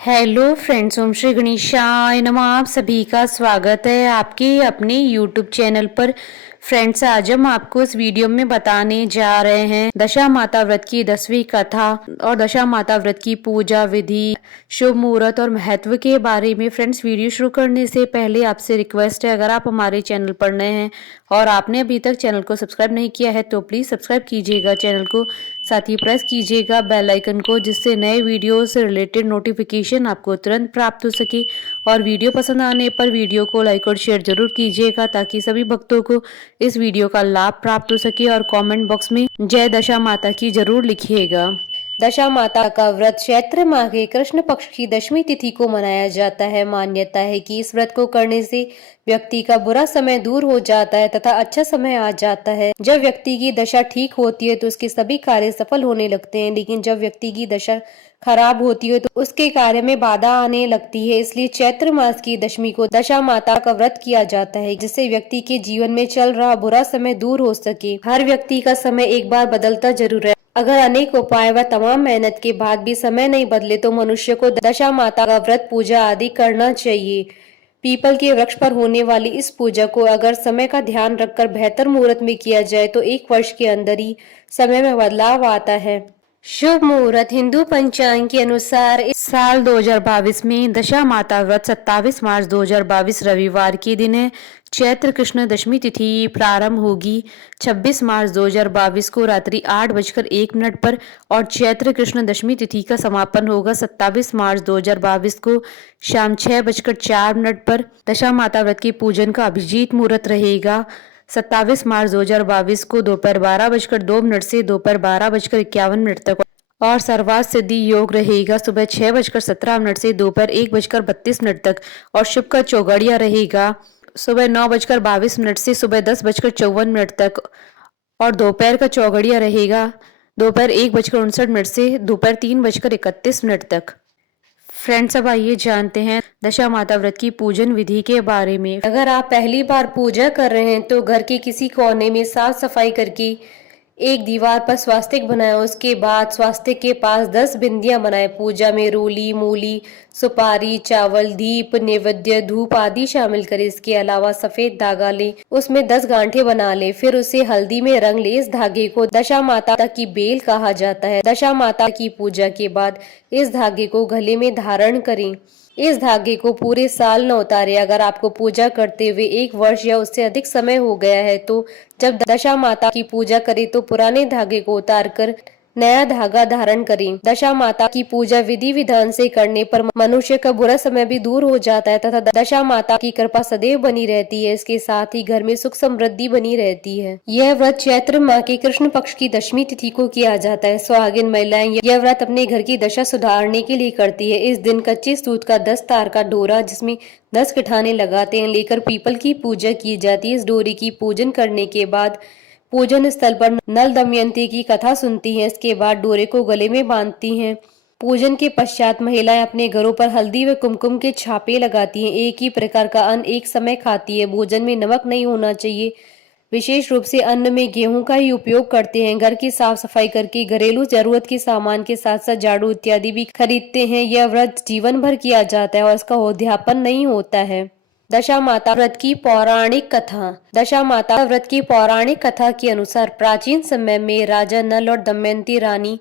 Hello friends, ओम श्री गणेशाय नमः। आप सभी का स्वागत है आपके अपने यूट्यूब चैनल पर। फ्रेंड्स, आज हम आपको इस वीडियो में बताने जा रहे हैं दशा माता व्रत की 10वीं कथा और दशा माता व्रत की पूजा विधि, शुभ मुहूर्त और महत्व के बारे में। फ्रेंड्स, वीडियो शुरू करने से पहले आपसे रिक्वेस्ट है, अगर आप हमारे चैनल पर नए हैं और आपने अभी तक चैनल को सब्सक्राइब नहीं किया है तो प्लीज़ सब्सक्राइब कीजिएगा चैनल को, साथ ही प्रेस कीजिएगा बेल आइकन को, जिससे नए वीडियो से रिलेटेड नोटिफिकेशन आपको तुरंत प्राप्त हो सके। और वीडियो पसंद आने पर वीडियो को लाइक और शेयर जरूर कीजिएगा, ताकि सभी भक्तों को इस वीडियो का लाभ प्राप्त हो सके। और कमेंट बॉक्स में जय दशा माता की जरूर लिखिएगा। दशा माता का व्रत चैत्र माह के कृष्ण पक्ष की दशमी तिथि को मनाया जाता है। मान्यता है कि इस व्रत को करने से व्यक्ति का बुरा समय दूर हो जाता है तथा अच्छा समय आ जाता है। जब व्यक्ति की दशा ठीक होती है तो उसके सभी कार्य सफल होने लगते हैं, लेकिन जब व्यक्ति की दशा खराब होती है तो उसके कार्य में बाधा आने लगती है। इसलिए चैत्र मास की दशमी को दशा माता का व्रत किया जाता है, जिससे व्यक्ति के जीवन में चल रहा बुरा समय दूर हो सके। हर व्यक्ति का समय एक बार बदलता जरूर है। अगर अनेक उपाय व तमाम मेहनत के बाद भी समय नहीं बदले तो मनुष्य को दशा माता का व्रत पूजा आदि करना चाहिए। पीपल के वृक्ष पर होने वाली इस पूजा को अगर समय का ध्यान रखकर बेहतर मुहूर्त में किया जाए तो 1 वर्ष के अंदर ही समय में बदलाव आता है। शुभ मुहूर्त हिंदू पंचांग के अनुसार इस साल 2022 में दशा माता व्रत 27 मार्च 2022 रविवार के दिन है। चैत्र कृष्ण दशमी तिथि प्रारंभ होगी 26 मार्च 2022 को रात्रि 8:01 पर और चैत्र कृष्ण दशमी तिथि का समापन होगा 27 मार्च 2022 को शाम 6:04 पर। दशा माता व्रत के पूजन का अभिजीत मुहूर्त रहेगा 27 मार्च 2022 को दोपहर 12:02 से दोपहर 12:51 तक और सर्वार्थ सिद्धि योग रहेगा सुबह 6:17 से दोपहर 1:32 तक। और शुभ का चौगड़िया रहेगा सुबह 9:22 से सुबह 10:54 तक और दोपहर का चौगड़िया रहेगा दोपहर 1:59 से दोपहर 3:31 तक। फ्रेंड्स, अब आइए जानते हैं दशा माता व्रत की पूजन विधि के बारे में। अगर आप पहली बार पूजा कर रहे हैं तो घर के किसी कोने में साफ सफाई करके एक दीवार पर स्वास्तिक बनाएं। उसके बाद स्वास्तिक के पास 10 बिंदियां बनाएं। पूजा में रोली, मूली, सुपारी, चावल, दीप, नैवेद्य, धूप आदि शामिल करें। इसके अलावा सफेद धागा लें, उसमें 10 गांठें बना लें, फिर उसे हल्दी में रंग लें। इस धागे को दशा माता की बेल कहा जाता है। दशा माता की पूजा के बाद इस धागे को गले में धारण करें। इस धागे को पूरे साल न उतारें। अगर आपको पूजा करते हुए 1 वर्ष या उससे अधिक समय हो गया है तो जब दशा माता की पूजा करें तो पुराने धागे को उतारकर नया धागा धारण करें। दशा माता की पूजा विधि विधान से करने पर मनुष्य का बुरा समय भी दूर हो जाता है तथा दशा माता की कृपा सदैव बनी रहती है। इसके साथ ही घर में सुख समृद्धि बनी रहती है। यह व्रत चैत्र माह के कृष्ण पक्ष की दशमी तिथि को किया जाता है। सुहागिन महिलाएं यह व्रत अपने घर की दशा सुधारने के लिए करती है। इस दिन कच्चे सूत का 10 तार का डोरा, जिसमें 10 गठाने लगाते हैं, लेकर पीपल की पूजा की जाती है। इस डोरे की पूजन करने के बाद पूजन स्थल पर नल दमयंती की कथा सुनती हैं। इसके बाद डोरे को गले में बांधती हैं। पूजन के पश्चात महिलाएं अपने घरों पर हल्दी व कुमकुम के छापे लगाती हैं। एक ही प्रकार का अन्न एक समय खाती है। भोजन में नमक नहीं होना चाहिए। विशेष रूप से अन्न में गेहूं का ही उपयोग करते हैं। घर की साफ सफाई करके घरेलू जरूरत के सामान के साथ साथ झाड़ू इत्यादि भी खरीदते हैं। यह व्रत जीवन भर किया जाता है और इसका उद्यापन नहीं होता है। दशा माता व्रत की पौराणिक कथा। दशा माता व्रत की पौराणिक कथा के अनुसार प्राचीन समय में राजा नल और दमयंती रानी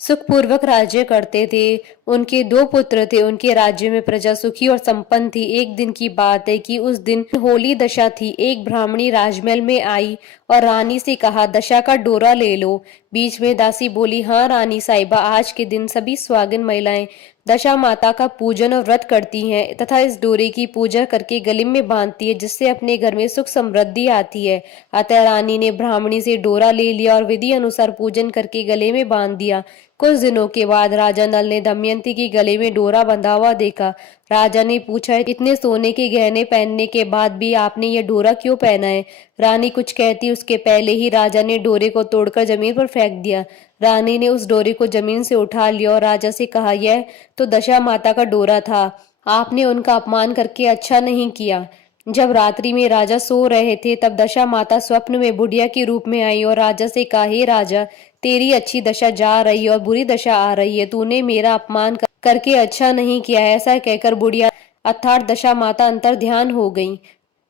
सुखपूर्वक राज्य करते थे। उनके 2 पुत्र थे। उनके राज्य में प्रजा सुखी और संपन्न थी। एक दिन की बात है कि उस दिन होली दशा थी। एक ब्राह्मणी राजमहल में आई और रानी से कहा, दशा का डोरा ले लो। बीच में दासी बोली, हाँ रानी साहिबा, आज के दिन सभी सुहागिन महिलाएं दशा माता का पूजन और व्रत करती हैं तथा इस डोरे की पूजा करके गले में बांधती है, जिससे अपने घर में सुख समृद्धि आती है। अतः रानी ने ब्राह्मणी से डोरा ले लिया और विधि अनुसार पूजन करके गले में बांध दिया। कुछ दिनों के बाद राजा नल ने दमयंती के गले में डोरा बंधा हुआ देखा। राजा ने पूछा, इतने सोने के गहने पहनने के बाद भी आपने यह डोरा क्यों पहना है? रानी कुछ कहती उसके पहले ही राजा ने डोरे को तोड़कर जमीन पर फेंक दिया। रानी ने उस डोरे को जमीन से उठा लिया और राजा से कहा, यह तो दशा माता का डोरा था। आपने उनका अपमान करके अच्छा नहीं किया। जब रात्रि में राजा सो रहे थे तब दशा माता स्वप्न में बुढ़िया के रूप में आई और राजा से कहा, हे राजा, तेरी अच्छी दशा जा रही है और बुरी दशा आ रही है। तूने मेरा अपमान करके अच्छा नहीं किया है। ऐसा कहकर बुढ़िया अर्थात दशा माता अंतर ध्यान हो गई।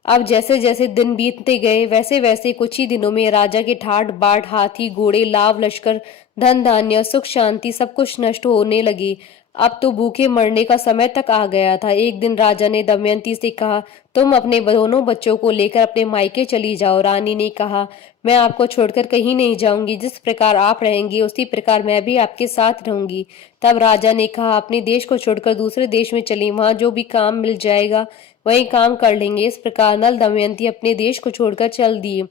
अब जैसे जैसे दिन बीतते गए वैसे वैसे कुछ ही दिनों में राजा के ठाट बाट, हाथी घोड़े, लाव लश्कर, धन धान्य, सुख शांति सब कुछ नष्ट होने लगे। अब तो भूखे मरने का समय तक आ गया था। एक दिन राजा ने दमयंती से कहा, तुम अपने दोनों बच्चों को लेकर अपने मायके चली जाओ। रानी ने कहा, मैं आपको छोड़कर कहीं नहीं जाऊंगी। जिस प्रकार आप रहेंगी उसी प्रकार मैं भी आपके साथ रहूंगी। तब राजा ने कहा, अपने देश को छोड़कर दूसरे देश में चली, वहां जो भी काम मिल जाएगा वही काम कर लेंगे। इस प्रकार नल दमयंती अपने देश को छोड़कर चल दिए।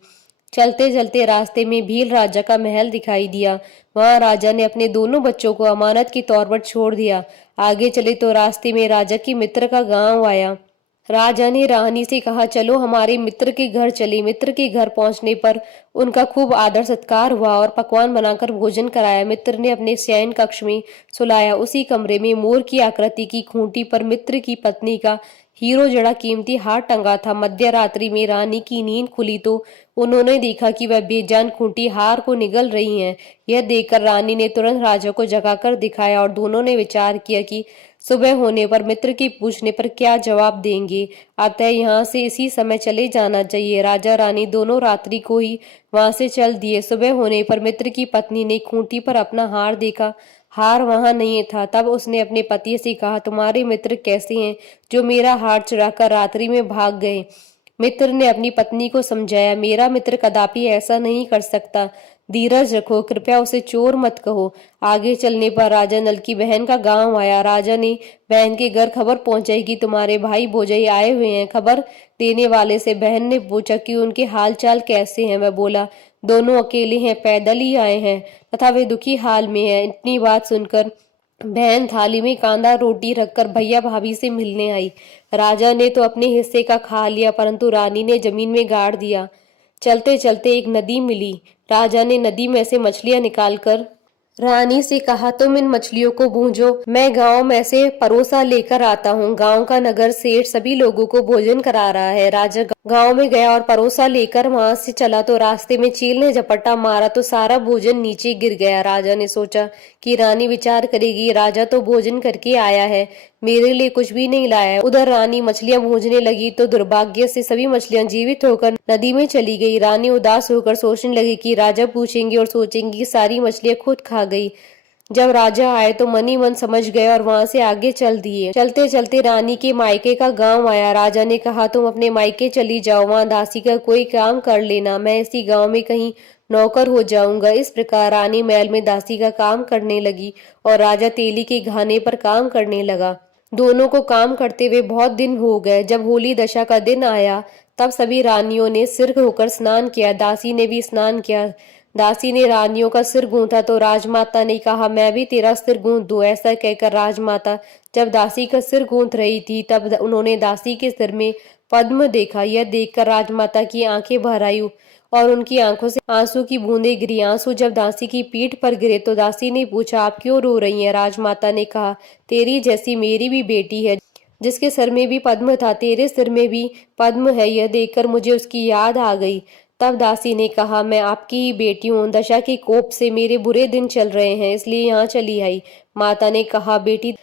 चलते चलते रास्ते में भील राजा का महल दिखाई दिया। वहां राजा ने अपने दोनों बच्चों को अमानत के तौर पर छोड़ दिया। आगे चले तो रास्ते में राजा की मित्र का गांव आया। राजा ने रानी से कहा, चलो हमारे मित्र के घर चले। मित्र के घर पहुंचने पर उनका खूब आदर सत्कार हुआ और पकवान बनाकर भोजन कराया। मित्र ने अपने शयन कक्ष में सुलाया। उसी कमरे में मोर की आकृति की खूंटी पर मित्र की पत्नी का हीरो जड़ा कीमती हार टंगा था। मध्य रात्रि में रानी की नींद खुली तो उन्होंने देखा कि वह बेजान खूंटी हार को निगल रही है। यह देखकर रानी ने तुरंत राजा को जगाकर दिखाया और दोनों ने विचार किया कि सुबह होने पर मित्र के पूछने पर क्या जवाब देंगे, अतः यहाँ से इसी समय चले जाना चाहिए। राजा रानी दोनों रात्रि को ही वहां से चल दिए। सुबह होने पर मित्र की पत्नी ने खूंटी पर अपना हार देखा, हार वहां नहीं था। तब उसने अपने पति से कहा, तुम्हारे मित्र कैसे हैं जो मेरा हार चुराकर रात्रि में भाग गए। मित्र ने अपनी पत्नी को समझाया, मेरा मित्र कदापि ऐसा नहीं कर सकता, धीरज रखो, कृपया उसे चोर मत कहो। आगे चलने पर राजा नल की बहन का गांव आया। राजा ने बहन के घर खबर पहुंचाई कि तुम्हारे भाई भोजाई आए हुए हैं। खबर देने वाले से बहन ने पूछा कि उनके हाल चाल कैसे हैं। वह बोला, दोनों अकेले हैं, पैदल ही आए हैं तथा वे दुखी हाल में हैं। इतनी बात सुनकर बहन थाली में कांदा रोटी रखकर भैया भाभी से मिलने आई। राजा ने तो अपने हिस्से का खा लिया परंतु रानी ने जमीन में गाड़ दिया। चलते चलते एक नदी मिली। राजा ने नदी में से मछलियां निकालकर रानी से कहा, तुम इन मछलियों को भूंजो, मैं गांव में से परोसा लेकर आता हूँ। गांव का नगर सेठ सभी लोगों को भोजन करा रहा है। राजा गांव में गया और परोसा लेकर वहां से चला तो रास्ते में चील ने झपट्टा मारा तो सारा भोजन नीचे गिर गया। राजा ने सोचा कि रानी विचार करेगी, राजा तो भोजन करके आया है, मेरे लिए कुछ भी नहीं लाया है। उधर रानी मछलियां भूंजने लगी तो दुर्भाग्य से सभी मछलियां जीवित होकर नदी में चली गई। रानी उदास होकर सोचने लगी कि राजा पूछेंगे और सोचेंगे कि सारी मछलियां खुद खा गई। जब राजा आए तो मन ही मन समझ गए और वहां से आगे चल दिए। चलते चलते रानी के मायके का गांव आया। राजा ने कहा, तुम अपने मायके चली जाओ, वहां दासी का कोई काम कर लेना, मैं इसी गांव में कहीं नौकर हो जाऊंगा। इस प्रकार रानी महल में दासी का काम करने लगी और राजा तेली के घाने पर काम करने लगा। दोनों को काम करते हुए बहुत दिन हो गए। जब होली दशा का दिन आया तब सभी रानियों ने सिर होकर स्नान किया। दासी ने भी स्नान किया। दासी ने रानियों का सिर गूंथा तो राजमाता ने कहा, मैं भी तेरा सिर गूंथ दूं। ऐसा कहकर राजमाता जब दासी का सिर गूंथ रही थी तब उन्होंने दासी के सिर में पद्म देखा। यह देखकर राजमाता की आंखें भर आई और उनकी आंखों से आंसू की बूंदें गिरी। आंसू जब दासी की पीठ पर गिरे तो दासी ने पूछा, आप क्यों रो रही हैं? राजमाता ने कहा, तेरी जैसी मेरी भी बेटी है जिसके सिर में भी पद्म था, तेरे सिर में भी पद्म है। यह देखकर मुझे उसकी याद आ गई। तब दासी ने कहा, मैं आपकी ही बेटी हूँ, दशा के कोप से मेरे बुरे दिन चल रहे हैं इसलिए यहाँ चली आई। माता ने कहा, बेटी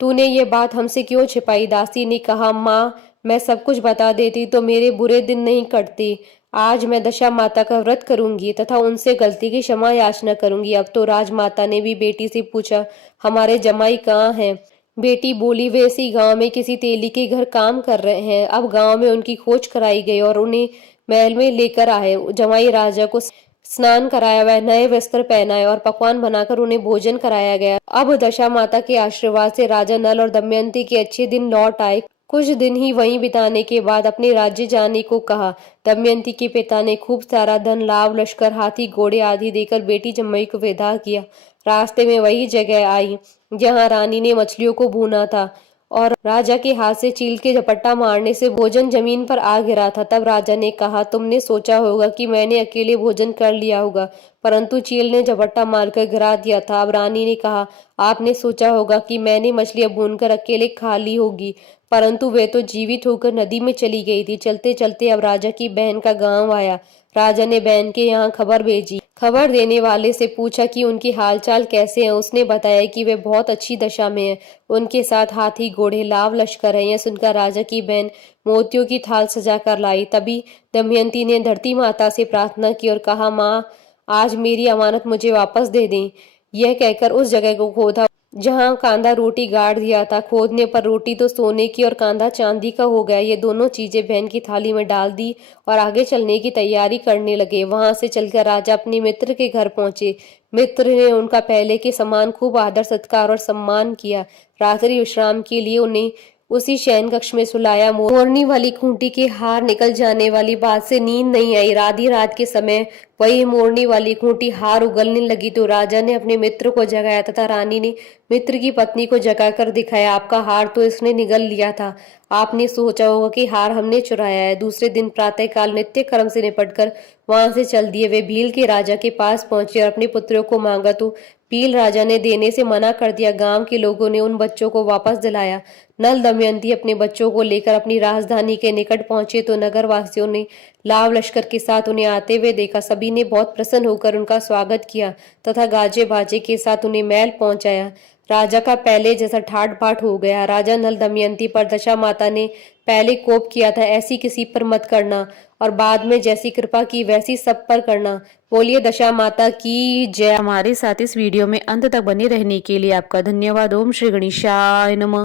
तूने ये बात हमसे क्यों छिपाई? दासी ने कहा, माँ मैं सब कुछ बता देती तो मेरे बुरे दिन नहीं कटते। आज मैं दशा माता का व्रत करूंगी तथा उनसे गलती की क्षमा याचना करूंगी। अब तो राजमाता ने भी बेटी से पूछा, हमारे जमाई कहाँ हैं? बेटी बोली, वे इसी गांव में किसी तेली के घर काम कर रहे हैं। अब गांव में उनकी खोज कराई गई और उन्हें महल में लेकर आए। जमाई राजा को स्नान कराया, वह नए वस्त्र पहनाए और पकवान बनाकर उन्हें भोजन कराया गया। अब दशा माता के आशीर्वाद से राजा नल और दमयंती के अच्छे दिन लौट आए। कुछ दिन ही वहीं बिताने के बाद अपने राज्य जाने को कहा। दमयंती के पिता ने खूब सारा धन, लाव लश्कर, हाथी घोड़े आदि देकर बेटी जम्मई को विदा किया। रास्ते में वही जगह आई जहाँ रानी ने मछलियों को भूना था। और राजा के हाथ से चील के झपट्टा मारने से भोजन जमीन पर आ गिरा था। तब राजा ने कहा, तुमने सोचा होगा कि मैंने अकेले भोजन कर लिया होगा, परंतु चील ने झपट्टा मारकर गिरा दिया था। अब रानी ने कहा, आपने सोचा होगा कि मैंने मछलियां भूनकर अकेले खा ली होगी, परंतु वे तो जीवित होकर नदी में चली गई थी। चलते चलते अब राजा की बहन का गांव आया। राजा ने बहन के यहाँ खबर भेजी। खबर देने वाले से पूछा कि उनकी हालचाल कैसे हैं। उसने बताया कि वे बहुत अच्छी दशा में हैं। उनके साथ हाथी घोड़े लाव लश्कर है। यह सुनकर राजा की बहन मोतियों की थाल सजा कर लाई। तभी दमयंती ने धरती माता से प्रार्थना की और कहा, माँ, आज मेरी अमानत मुझे वापस दे दें। यह कहकर उस जगह को खोदा जहां कांधा रोटी गाड़ दिया था। खोदने पर रोटी तो सोने की और कांधा चांदी का हो गया। ये दोनों चीजें बहन की थाली में डाल दी और आगे चलने की तैयारी करने लगे। वहां से चलकर राजा अपने मित्र के घर पहुंचे। मित्र ने उनका पहले के समान खूब आदर सत्कार और सम्मान किया। रात्रि विश्राम के लिए उन्हें उसी शयन कक्ष में सुलाया। मोरनी वाली खूंटी के हार निकल जाने वाली बात से नींद नहीं आई। आधी रात के समय वही मोरनी वाली खूंटी हार उगलने लगी तो राजा ने अपने मित्र को जगाया तथा रानी ने मित्र की पत्नी को जगाकर दिखाया, आपका हार तो इसने निगल लिया था। आपने सोचा होगा कि हार हमने चुराया है। दूसरे दिन प्रातःकाल नित्य कर्म से निपटकर वहां से चल दिए। वे भील के राजा के पास पहुंचे और अपने पुत्रों को मांगा तो भील राजा ने देने से मना कर दिया। गांव के लोगों ने उन बच्चों को वापस दिलाया। नल दमयंती अपने बच्चों को लेकर अपनी राजधानी के निकट पहुंचे तो नगर वासियों ने लाव लश्कर के साथ उन्हें आते हुए देखा। सभी ने बहुत प्रसन्न होकर उनका स्वागत किया तथा गाजे बाजे के साथ उन्हें महल पहुंचाया। राजा का पहले जैसा ठाट बाट हो गया। राजा नल दमयंती पर दशा माता ने पहले कोप किया था, ऐसी किसी पर मत करना, और बाद में जैसी कृपा की वैसी सब पर करना। बोलिए दशा माता की जय। हमारे साथ इस वीडियो में अंत तक बने रहने के लिए आपका धन्यवाद। ओम श्री गणेशाय नमः।